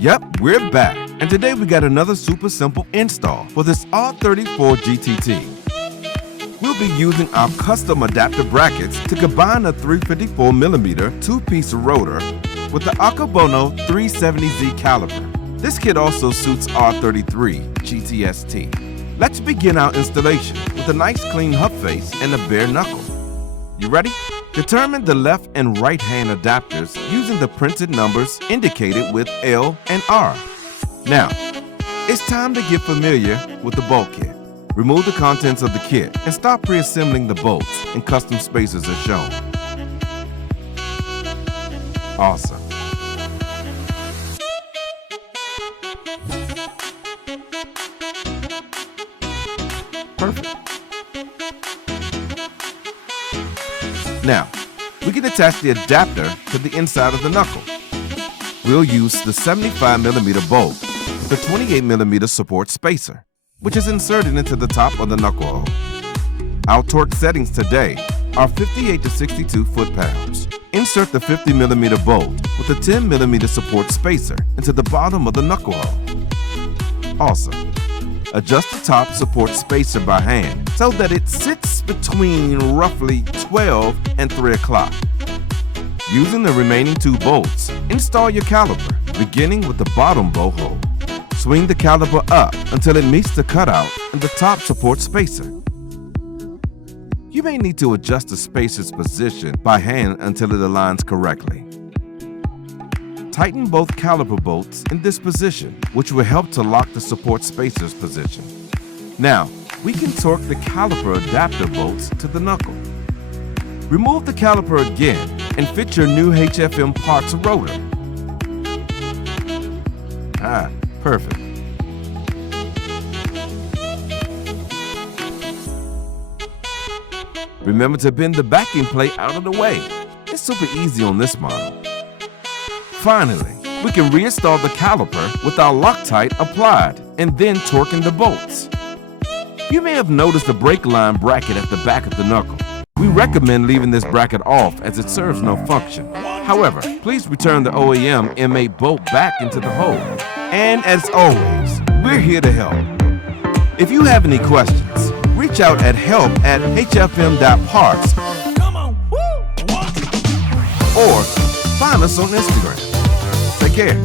Yep, we're back, and today we got another super simple install for this R34 GTT. We'll be using our custom adapter brackets to combine a 354mm two-piece rotor with the Akebono 370Z Caliper. This kit also suits R33 GTS-T. Let's begin our installation with a nice clean hub face and a bare knuckle. You ready? Determine the left and right hand adapters using the printed numbers indicated with L and R. Now, it's time to get familiar with the bolt kit. Remove the contents of the kit and start pre-assembling the bolts and custom spacers as shown. Awesome. Perfect. Now, we can attach the adapter to the inside of the knuckle. We'll use the 75mm bolt with a 28mm support spacer, which is inserted into the top of the knuckle hole. Our torque settings today are 58 to 62 foot-pounds. Insert the 50mm bolt with a 10mm support spacer into the bottom of the knuckle hole. Awesome. Adjust the top support spacer by hand so that it sits between roughly 12 and 3 o'clock. Using the remaining two bolts, install your caliper, beginning with the bottom bolt hole. Swing the caliper up until it meets the cutout in the top support spacer. You may need to adjust the spacer's position by hand until it aligns correctly. Tighten both caliper bolts in this position, which will help to lock the support spacer's position. Now, we can torque the caliper adapter bolts to the knuckle. Remove the caliper again and fit your new HFM.Parts rotor. Perfect. Remember to bend the backing plate out of the way. It's super easy on this model. Finally, we can reinstall the caliper with our Loctite applied and then torquing the bolts. You may have noticed the brake line bracket at the back of the knuckle. We recommend leaving this bracket off as it serves no function. However, please return the OEM M8 bolt back into the hole. And as always, we're here to help. If you have any questions, reach out at help@HFM.Parts or find us on Instagram. Take care.